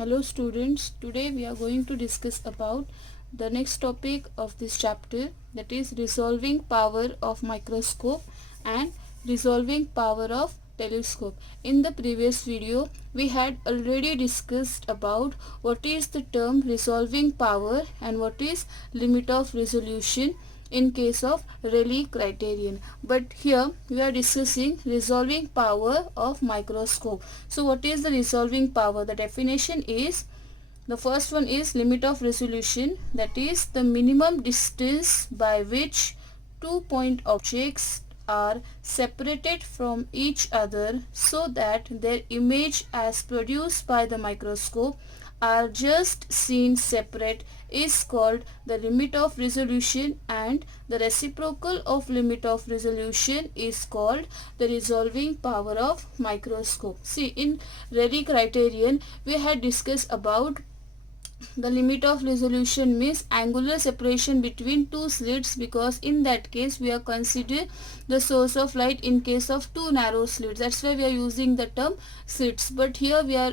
Hello students, today we are going to discuss about the next topic of this chapter, that is resolving power of microscope and resolving power of telescope. In the previous video we had already discussed about what is the term resolving power and what is limit of resolution in case of Rayleigh criterion, but here we are discussing resolving power of microscope. So what is the resolving power? The definition is, the first one is limit of resolution, that is the minimum distance by which two-point objects are separated from each other so that their image as produced by the microscope are just seen separate is called the limit of resolution, and the reciprocal of limit of resolution is called the resolving power of microscope. See, in Rayleigh criterion we had discussed about the limit of resolution means angular separation between two slits, because in that case we are considering the source of light in case of two narrow slits. That's why we are using the term slits. But here we are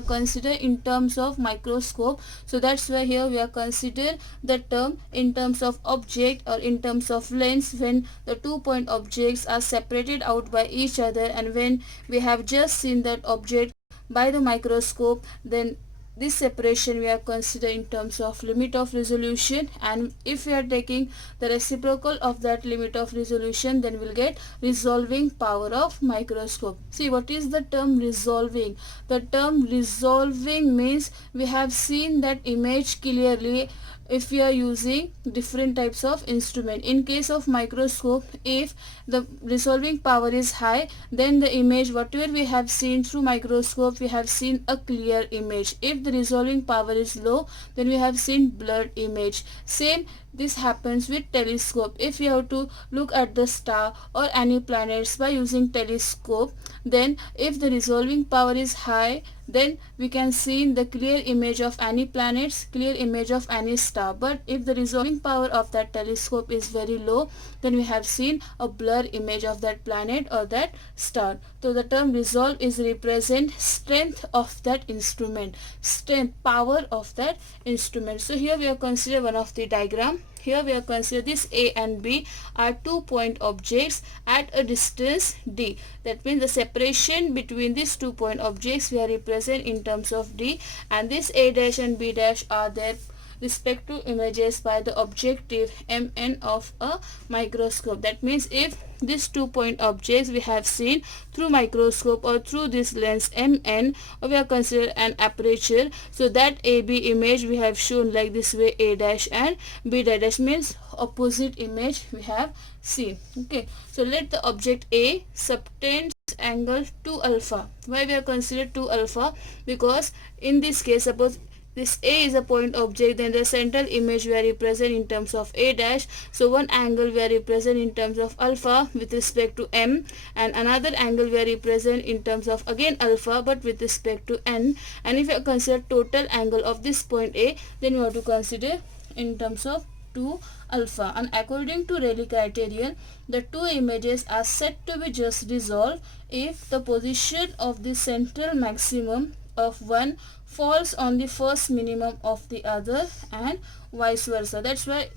considering in terms of microscope. So that's why here we are considering the term in terms of object or in terms of lens, when the 2-point objects are separated out by each other, and when we have just seen that object by the microscope, then this separation we are considering in terms of limit of resolution, and if we are taking the reciprocal of that limit of resolution, then we'll get resolving power of microscope. See, what is the term resolving? The term resolving means we have seen that image clearly if we are using different types of instrument. In case of microscope, if the resolving power is high, then the image whatever we have seen through microscope, we have seen a clear image. If the resolving power is low, then we have seen blurred image. Same this happens with telescope. If you have to look at the star or any planets by using telescope, then if the resolving power is high, then we can see the clear image of any planets, clear image of any star. But if the resolving power of that telescope is very low, then we have seen a blur image of that planet or that star. So the term resolve is represent strength of that instrument, strength, power of that instrument. So here we are consider one of the diagram. Here we are consider this A and B are 2-point objects at a distance D. That means the separation between these 2-point objects we are represent in terms of D, and this A dash and B dash are their respective images by the objective MN of a microscope. That means if these 2-point objects we have seen through microscope or through this lens MN, or we are considered an aperture, so that AB image we have shown like this way, A dash and B dash means opposite image we have seen. Okay, so let the object A subtend angle 2 alpha. Why we are considered 2 alpha? Because in this case, suppose this A is a point object, then the central image we are represent in terms of A dash. So one angle we are represent in terms of alpha with respect to M, and another angle we are represent in terms of again alpha but with respect to N. And if you consider total angle of this point A, then you have to consider in terms of 2 alpha. And according to Rayleigh criterion, the two images are said to be just resolved if the position of the central maximum of one falls on the first minimum of the other and vice versa. That's why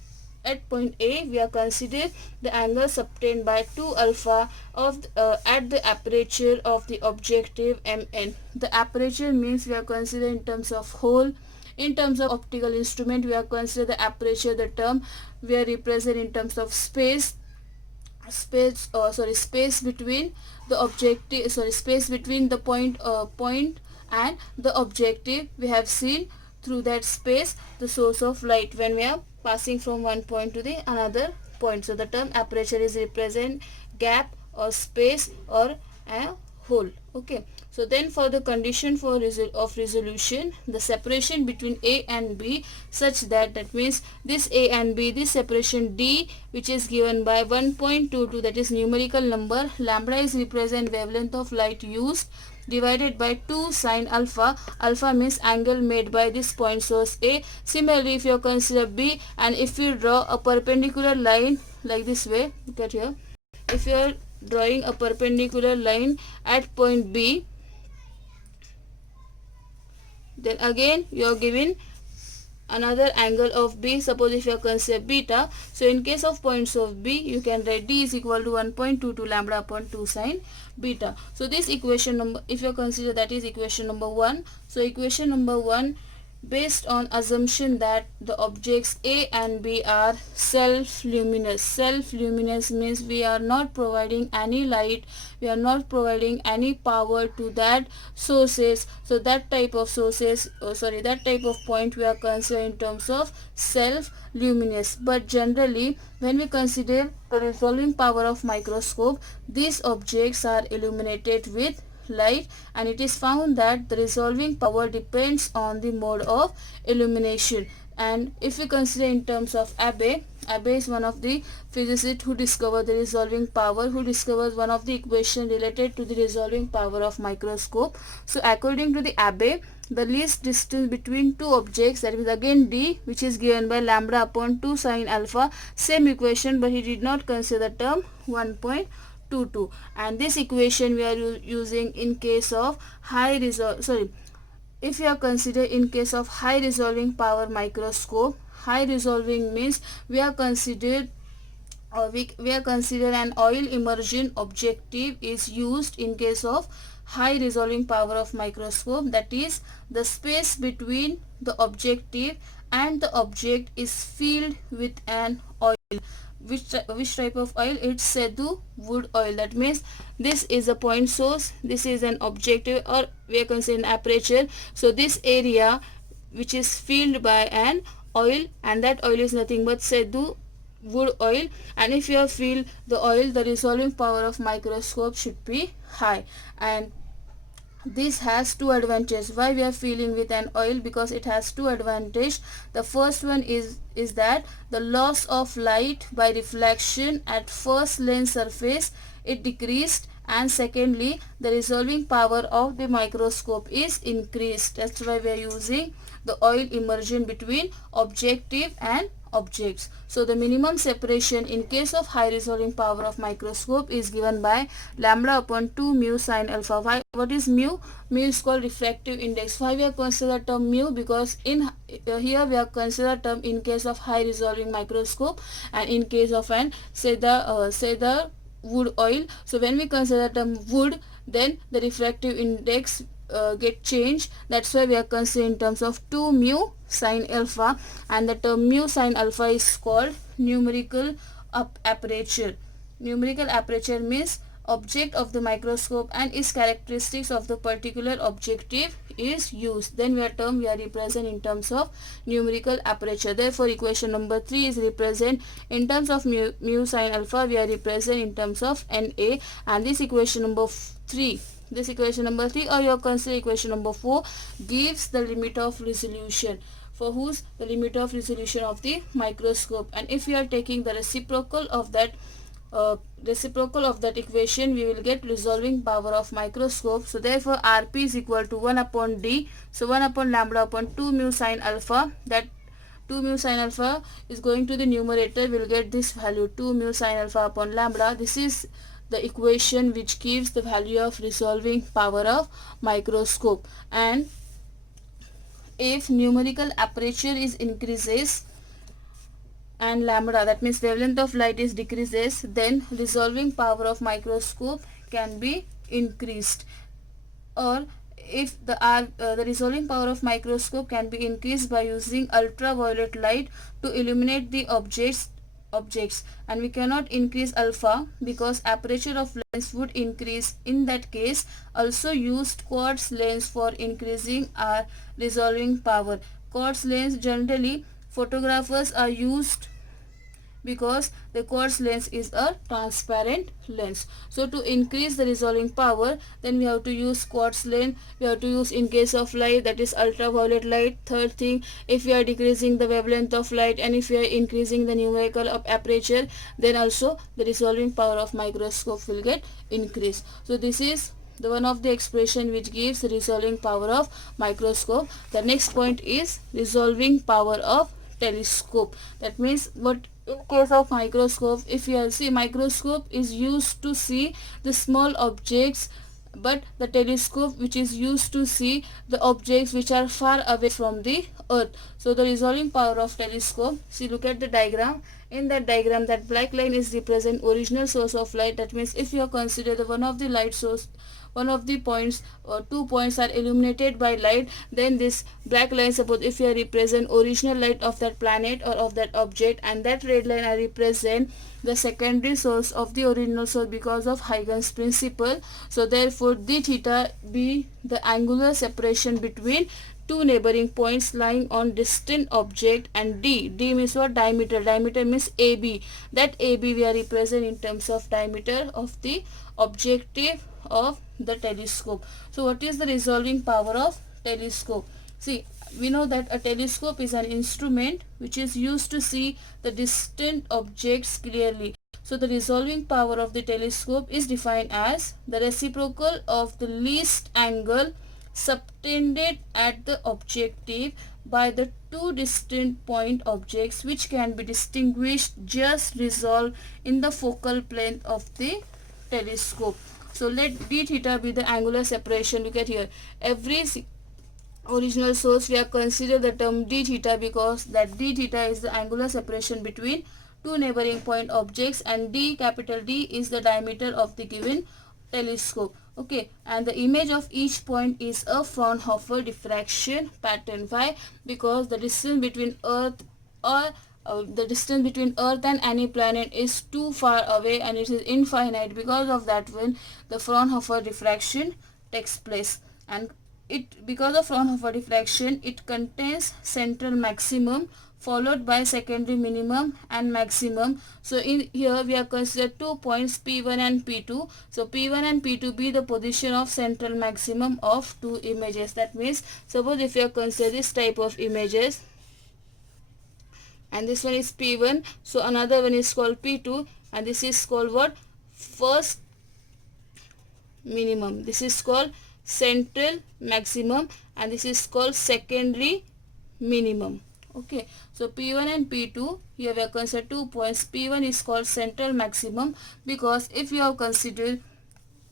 at point A we are considering the angle subtended by 2 alpha of at the aperture of the objective MN. The aperture means we are considering in terms of hole. In terms of optical instrument, we are considering the aperture, the term we are represent in terms of space between the objective, space between the point and the objective. We have seen through that space the source of light when we are passing from one point to the another point. So the term aperture is represent gap or space or a hole. Okay, so then for the condition for resolution, the separation between A and B such that means this A and B, this separation D which is given by 1.22, that is numerical number. Lambda is represent wavelength of light used divided by 2 sine alpha. Alpha means angle made by this point source A. Similarly, if you consider B, and if you draw a perpendicular line like this way, look at here, if you are drawing a perpendicular line at point B, Then again you are given another angle of B. Suppose if you are consider beta, so in case of points of B, you can write D is equal to 1.22 lambda upon 2 sine beta. So this equation number, if you consider, that is equation number 1. So equation number 1, based on assumption that the objects A and B are self-luminous. Self-luminous means we are not providing any light, we are not providing any power to that sources. So that type of sources, that type of point we are considering in terms of self-luminous. But generally, when we consider the resolving power of microscope, these objects are illuminated with light, and it is found that the resolving power depends on the mode of illumination. And if we consider in terms of Abbe is one of the physicists who discovered the resolving power, who discovers one of the equation related to the resolving power of microscope. So according to the Abbe, the least distance between two objects, that is again D, which is given by lambda upon 2 sine alpha, same equation, but he did not consider the term 1.22, and this equation we are using in case of if you are consider in case of high resolving power microscope. High resolving means we are considered we are consider an oil immersion objective is used in case of high resolving power of microscope, that is the space between the objective and the object is filled with an oil. Which type of oil? It's Sedu wood oil. That means this is a point source, this is an objective, or we are considering aperture. So this area which is filled by an oil, and that oil is nothing but Sedu wood oil. And if you fill the oil, the resolving power of microscope should be high. And this has two advantages. Why we are filling with an oil? Because it has two advantages. The first one is that the loss of light by reflection at first lens surface it decreased, and secondly the resolving power of the microscope is increased. That's why we are using the oil immersion between objective and objects. So the minimum separation in case of high resolving power of microscope is given by lambda upon 2 mu sine alpha. Why? What is mu? Mu is called refractive index. Why we are consider term mu? Because in here we are consider term in case of high resolving microscope, and in case of an say the wood oil. So when we consider term wood, then the refractive index get changed. That's why we are considering in terms of 2 mu sine alpha, and the term mu sine alpha is called numerical aperture. Numerical aperture means object of the microscope and its characteristics of the particular objective is used. Then we are represent in terms of numerical aperture. Therefore equation number 3 is represent in terms of mu sine alpha, we are represent in terms of Na. And this equation number 3, or you consider equation number 4, gives the limit of resolution. For whose? The limit of resolution of the microscope. And if we are taking the reciprocal of that equation, we will get resolving power of microscope. So therefore Rp is equal to 1 upon D. So 1 upon lambda upon 2 mu sine alpha. That 2 mu sine alpha is going to the numerator, we will get this value 2 mu sine alpha upon lambda. This is the equation which gives the value of resolving power of microscope. And if numerical aperture is increases and lambda, that means wavelength of light is decreases, then resolving power of microscope can be increased. Or if the resolving power of microscope can be increased by using ultraviolet light to illuminate the objects, and we cannot increase alpha because aperture of lens would increase. In that case also used quartz lens for increasing our resolving power. Quartz lens generally photographers are used because the quartz lens is a transparent lens. So to increase the resolving power, then we have to use quartz lens. We have to use in case of light, that is ultraviolet light. Third thing, if we are decreasing the wavelength of light and if we are increasing the numerical of aperture, then also the resolving power of microscope will get increased. So this is the one of the expression which gives the resolving power of microscope. The next point is resolving power of telescope. That means what in case of microscope, if you see, microscope is used to see the small objects but the telescope which is used to see the objects which are far away from the earth. So the resolving power of telescope, see, look at the diagram. In that diagram, that black line is represent original source of light. That means if you consider the one of the light source, one of the points or 2 points are illuminated by light, then this black line, suppose if you represent original light of that planet or of that object, and that red line I represent the secondary source of the original source because of Huygens principle. So therefore d theta be the angular separation between two neighboring points lying on distant object, and d means what? Diameter. Diameter means AB. That AB we are represent in terms of diameter of the objective of the telescope. So what is the resolving power of telescope? See, we know that a telescope is an instrument which is used to see the distant objects clearly. So the resolving power of the telescope is defined as the reciprocal of the least angle subtended at the objective by the two distant point objects which can be distinguished just resolved in the focal plane of the telescope. So let d theta be the angular separation. Look at here, every original source we have considered the term d theta because that d theta is the angular separation between two neighboring point objects, and d, capital D, is the diameter of the given telescope. Okay, and the image of each point is a Fraunhofer diffraction pattern. Why? Because the distance between earth or the distance between earth and any planet is too far away and it is infinite. Because of that, when the Fraunhofer diffraction takes place, and it, because of Fraunhofer diffraction, it contains central maximum followed by secondary minimum and maximum. So in here we have considered 2 points P1 and P2. So P1 and P2 be the position of central maximum of two images. That means suppose if you have considered this type of images, and this one is P1, so another one is called P2, and this is called what? First minimum. This is called central maximum, and this is called secondary minimum. Okay, so P1 and P2, here we have considered 2 points. P1 is called central maximum because if you have considered,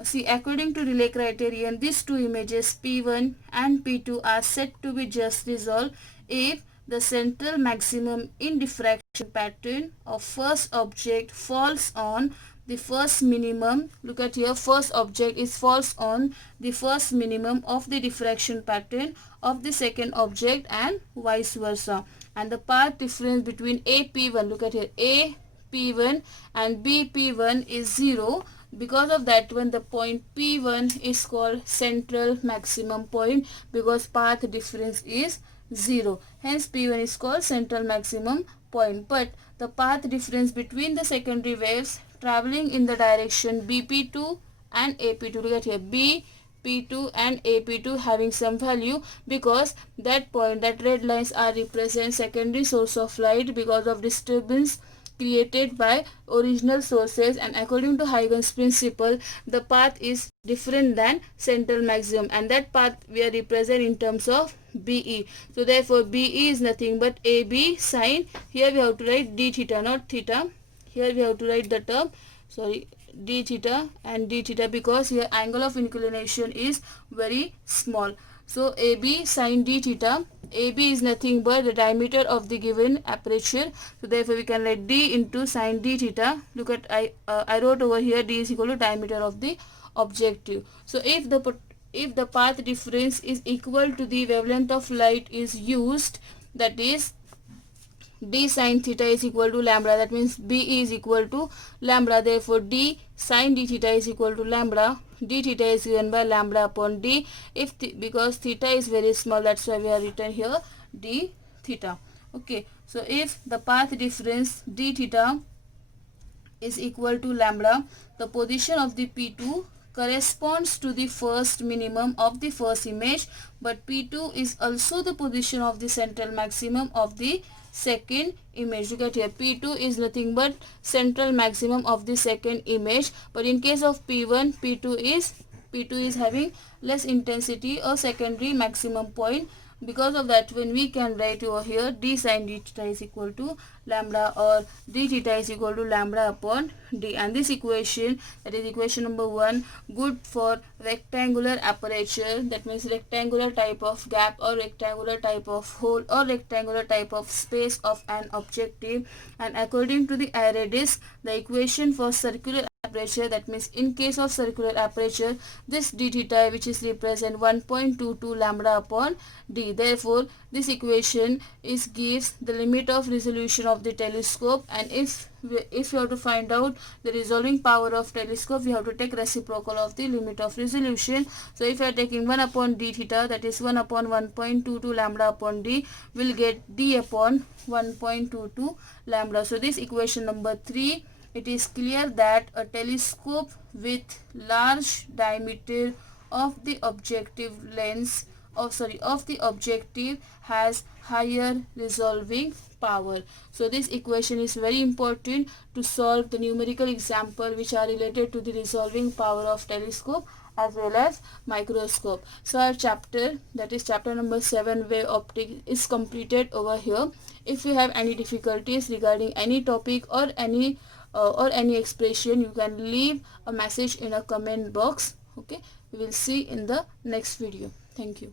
see, according to Rayleigh criterion, these two images P1 and P2 are said to be just resolved if the central maximum in diffraction pattern of first object falls on the first minimum. Look at here, first object is falls on the first minimum of the diffraction pattern of the second object and vice versa. And the path difference between AP1, look at here, AP1 and BP1 is 0. Because of that one, the point P1 is called central maximum point because path difference is 0. Hence P1 is called central maximum point. But the path difference between the secondary waves traveling in the direction BP2 and AP2, look at here, BP2 and AP2 having some value because that point, that red lines are represent secondary source of light because of disturbance created by original sources, and according to Huygens principle, the path is different than central maximum, and that path we are represent in terms of BE. So therefore BE is nothing but AB sine, here we have to write d theta, not theta. Here we have to write the term, sorry, d theta and d theta because here angle of inclination is very small. So AB sine d theta, AB is nothing but the diameter of the given aperture. So therefore we can write d into sine d theta. Look at I wrote over here d is equal to diameter of the objective. So if the path difference is equal to the wavelength of light is used, that is d sine theta is equal to lambda, that means B is equal to lambda. Therefore d sine d theta is equal to lambda. D theta is given by lambda upon d. If because theta is very small, that's why we have written here d theta. Okay, so if the path difference d theta is equal to lambda, the position of the P2 corresponds to the first minimum of the first image, but P2 is also the position of the central maximum of the second image. Look at here, P2 is nothing but central maximum of the second image, but in case of P1, P2 is having less intensity or secondary maximum point Because of that, when we can write over here d sine d theta is equal to lambda, or d theta is equal to lambda upon d, and this equation, that is equation number 1, good for rectangular aperture, that means rectangular type of gap or rectangular type of hole or rectangular type of space of an objective. And according to the array disk, the equation for circular aperture, that means in case of circular aperture, this d theta, which is represent 1.22 lambda upon d. Therefore this equation is gives the limit of resolution of the telescope, and if you have to find out the resolving power of telescope, we have to take reciprocal of the limit of resolution. So if you are taking 1 upon d theta, that is 1 upon 1.22 lambda upon d, will get d upon 1.22 lambda. So this equation number 3, it is clear that a telescope with large diameter of the objective lens of the objective has higher resolving power. So this equation is very important to solve the numerical example which are related to the resolving power of telescope as well as microscope. So our chapter, that is chapter number 7, wave optics, is completed over here. If you have any difficulties regarding any topic or any expression, you can leave a message in a comment box. Okay, we will see in the next video. Thank you.